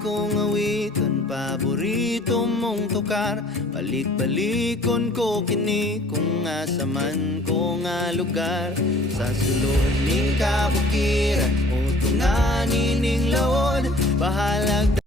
kong awiton, paborito mong tukar. Balik-balikon ko kini kung asa man ko nga lugar. Sa sulod ning kabukiran, o tunganin ning lawod, bahalag